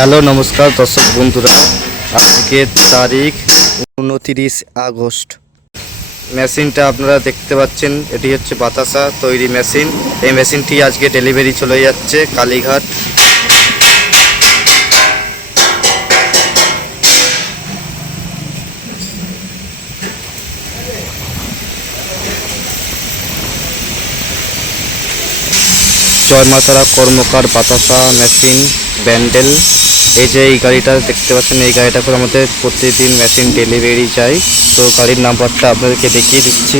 Hello নমস্কার দর্শক বন্ধুরা, আজকে তারিখ 29 আগস্ট। মেশিনটা আপনারা দেখতে পাচ্ছেন, এটি হচ্ছে বাতাসা তৈরি মেশিন। এই মেশিনটি আজকে ডেলিভারি চলে যাচ্ছে কালীঘাট। জয় মাতারা কর্মকার বাতাসা মেশিন ব্যান্ডেল। এই যে এই গাড়িটা দেখতে পাচ্ছেন, এই গাড়িটা করে আমাদের প্রতিদিন মেশিন ডেলিভারি যায়। তো গাড়ির নাম্বারটা আপনাদেরকে দেখিয়ে দিচ্ছি,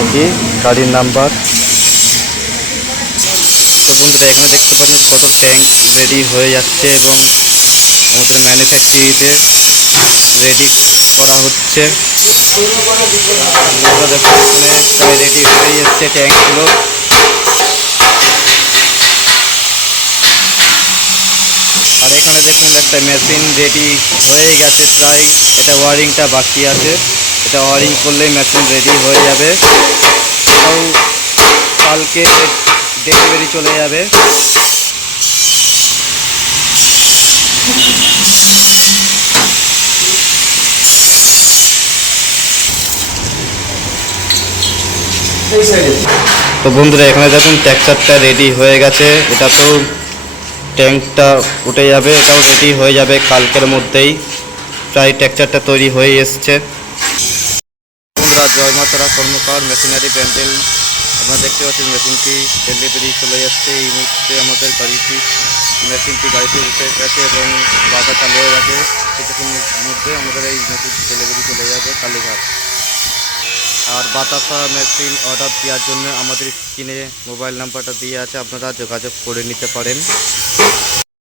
একই গাড়ির নাম্বার। তো বন্ধুরা, এখানে দেখতে পাচ্ছেন কত ট্যাঙ্ক রেডি হয়ে যাচ্ছে এবং আমাদের ম্যানুফ্যাক্চারিতে রেডি করা হচ্ছে। দেখুন, এখানে প্রায় রেডি হয়ে যাচ্ছে ট্যাঙ্কগুলো। আর এখানে দেখুন একটা মেশিন রেডি হয়ে গেছে প্রায়, এটা ওয়ারিংটা বাকি আছে। এটা ওয়ারিং করলেই মেশিন রেডি হয়ে যাবে, এটাও কালকে ডেলিভারি চলে যাবে। তো বন্ধুরা, এখানে দেখুন ট্র্যাক্টরটা রেডি হয়ে গেছে, এটা তো ট্যাঙ্কটা উঠে যাবে, এটাও রেডি হয়ে যাবে কালকের মধ্যেই। প্রায় ট্র্যাক্টরটা তৈরি হয়ে এসছে। বন্ধুরা, জয় মাতারা কর্মকার মেশিনারি প্যান্ডেল, আপনারা দেখতে পাচ্ছেন মেশিনটি ডেলিভারি চলে যাচ্ছে। এই মুহূর্তে আমাদের মেশিনটি গাড়িতে উঠে গেছে এবং বাধা চালু হয়ে গেছে। কিছুক্ষণের মধ্যে আমাদের এই মেশিন ডেলিভারি চলে যাবে কালীঘাট। আর বাতাসা মেশিন অর্ডার দেওয়ার জন্য আমাদের স্ক্রিনে মোবাইল নাম্বারটা দিয়ে আছে, আপনারা যোগাযোগ করে নিতে পারেন।